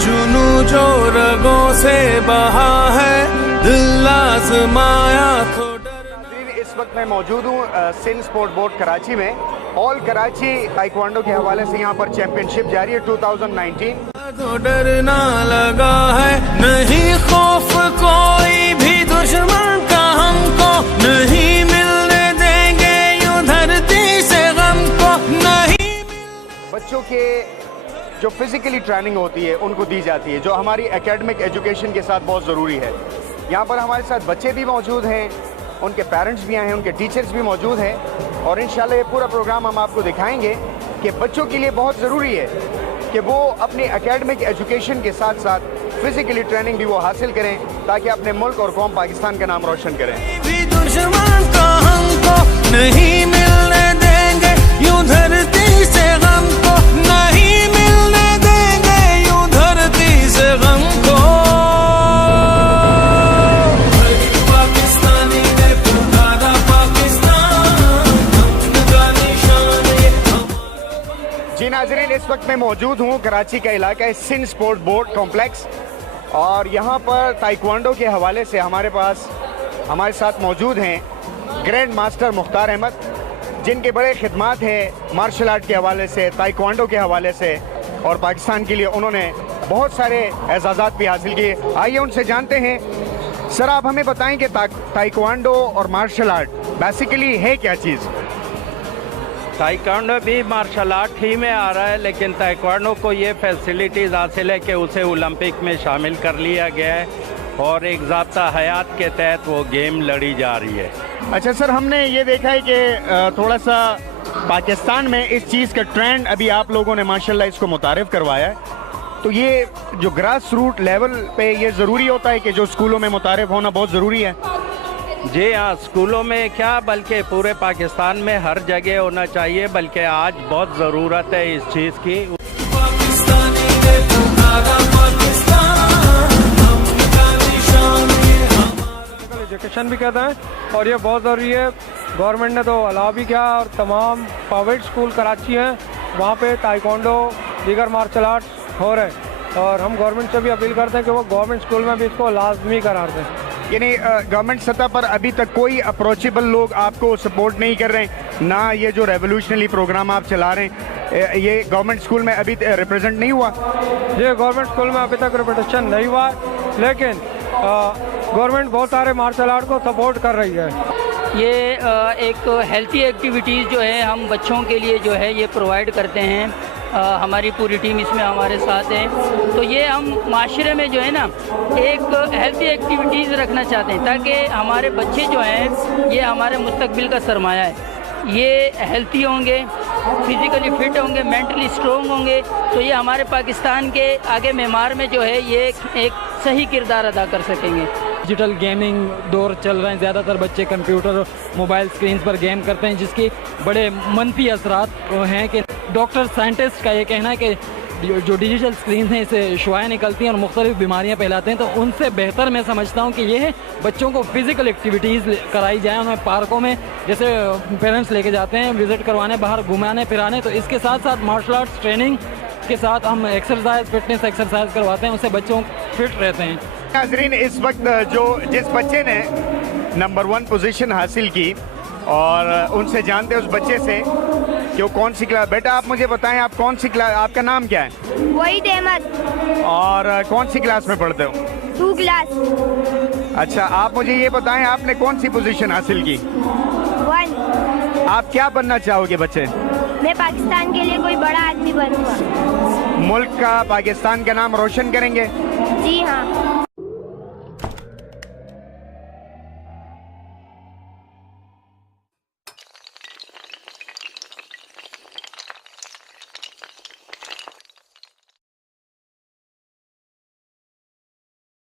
जुनू जो रगों से बहा है, दिल आज़माया तो इस वक्त मैं मौजूद हूँ सिंध स्पोर्ट बोर्ड कराची में। ऑल कराची ताइक्वांडो के हवाले से यहाँ पर चैंपियनशिप जारी है 2019। तो डरना लगा है, नहीं खौफ कोई भी दुश्मन का हमको, नहीं मिलने देंगे यूं धरती से गम को, नहीं। बच्चों के जो फिजिकली ट्रेनिंग होती है उनको दी जाती है, जो हमारी एकेडमिक एजुकेशन के साथ बहुत ज़रूरी है। यहाँ पर हमारे साथ बच्चे भी मौजूद हैं, उनके पेरेंट्स भी आए हैं, उनके टीचर्स भी मौजूद हैं, और इंशाल्लाह ये पूरा प्रोग्राम हम आपको दिखाएंगे कि बच्चों के लिए बहुत ज़रूरी है कि वो अपनी एकेडमिक एजुकेशन के साथ साथ फिजिकली ट्रेनिंग भी वो हासिल करें ताकि अपने मुल्क और कौम पाकिस्तान का नाम रोशन करें। दुश्मन का हमको नहीं मिलने देंगे यूं धरती से गम को, नहीं मिलने देंगे यूं धरती से गम को। पाकिस्तानी ने पुकारा पाकिस्तान, अपना निशान ये हमारा। जी नाज़रीन, इस वक्त मैं मौजूद हूँ कराची का इलाका है सिंध स्पोर्ट बोर्ड कॉम्प्लेक्स, और यहाँ पर ताइक्वांडो के हवाले से हमारे साथ मौजूद हैं ग्रैंड मास्टर मुख्तार अहमद, जिनके बड़े खिदमात हैं मार्शल आर्ट के हवाले से, ताइक्वांडो के हवाले से, और पाकिस्तान के लिए उन्होंने बहुत सारे एजाज़ात भी हासिल किए। आइए उनसे जानते हैं। सर, आप हमें बताएं कि ताइक्वांडो और मार्शल आर्ट बेसिकली है क्या चीज़? ताइक्वांडो भी मार्शल आर्ट ही में आ रहा है, लेकिन ताइक्वांडो को ये फैसिलिटीज़ हासिल है कि उसे ओलंपिक में शामिल कर लिया गया है और एक ज़ाब्ता हयात के तहत वो गेम लड़ी जा रही है। अच्छा सर, हमने ये देखा है कि थोड़ा सा पाकिस्तान में इस चीज़ का ट्रेंड अभी आप लोगों ने माशाल्लाह इसको मुतारिफ करवाया है, तो ये जो ग्रास रूट लेवल पे ये ज़रूरी होता है कि जो स्कूलों में मुतारिफ होना बहुत ज़रूरी है? जी हाँ, स्कूलों में क्या बल्कि पूरे पाकिस्तान में हर जगह होना चाहिए, बल्कि आज बहुत ज़रूरत है इस चीज़ की। पाकिस्तानी ने पुकारा पाकिस्तान, अपना निशान ये हमारा। एजुकेशन भी कहते हैं और ये बहुत ज़रूरी है। गवर्नमेंट ने तो अलाउ भी किया, और तमाम प्राइवेट स्कूल कराची हैं वहाँ पे ताइक्वांडो दीगर मार्शल आर्ट हो रहे हैं, और हम गवर्नमेंट से भी अपील करते हैं कि वो गवर्नमेंट स्कूल में भी इसको लाजमी करार दें। यानी गवर्नमेंट सतह पर अभी तक कोई अप्रोचेबल लोग आपको सपोर्ट नहीं कर रहे हैं ना? ये जो रेवोल्यूशनरी प्रोग्राम आप चला रहे हैं ये गवर्नमेंट स्कूल में अभी रिप्रेजेंट नहीं हुआ? ये गवर्नमेंट स्कूल में अभी तक रिप्रेजेंटेशन नहीं हुआ, लेकिन गवर्नमेंट बहुत सारे मार्शल आर्ट को सपोर्ट कर रही है। ये एक हेल्थी एक्टिविटीज़ जो है हम बच्चों के लिए जो है ये प्रोवाइड करते हैं। हमारी पूरी टीम इसमें हमारे साथ है, तो ये हम माशरे में जो है ना एक हेल्थी एक्टिविटीज़ रखना चाहते हैं ताकि हमारे बच्चे जो हैं ये हमारे मुस्तकबिल का सरमाया है। ये हेल्थी होंगे, फिज़िकली फिट होंगे, मेंटली स्ट्रॉन्ग होंगे, तो ये हमारे पाकिस्तान के आगे मेमार में जो है ये एक सही किरदार अदा कर सकेंगे। डिजिटल गेमिंग दौर चल रहे हैं, ज़्यादातर बच्चे कंप्यूटर मोबाइल स्क्रीन पर गेम करते हैं, जिसके बड़े मनफी असरात हैं कि डॉक्टर साइंटिस्ट का ये कहना है कि जो डिजिटल स्क्रीन हैं इससे शुआएँ निकलती हैं और मुख्तलिफ बीमारियां फैलाते हैं। तो उनसे बेहतर मैं समझता हूं कि ये बच्चों को फिज़िकल एक्टिविटीज़ कराई जाए, उन्हें पार्कों में जैसे पेरेंट्स लेके जाते हैं विज़िट करवाने, बाहर घुमाने फिराने, तो इसके साथ साथ मार्शल आर्ट्स ट्रेनिंग के साथ हम फिटनेस एक्सरसाइज करवाते हैं, उससे बच्चों फिट रहते हैं। नाज़रीन, इस वक्त जिस बच्चे ने नंबर 1 पोजीशन हासिल की, और उनसे जानते हैं उस बच्चे से कि वो कौन सी क्लास। बेटा आप मुझे बताएं, आप कौन सी क्लास, आपका नाम क्या है? वहीद अहमद। और कौन सी क्लास में पढ़ते हो? 2 क्लास। अच्छा, आप मुझे ये बताएं आपने कौन सी पोजीशन हासिल की? 1। आप क्या बनना चाहोगे बच्चे? मैं पाकिस्तान के लिए कोई बड़ा आदमी बनूंगा। मुल्क का, पाकिस्तान का नाम रोशन करेंगे।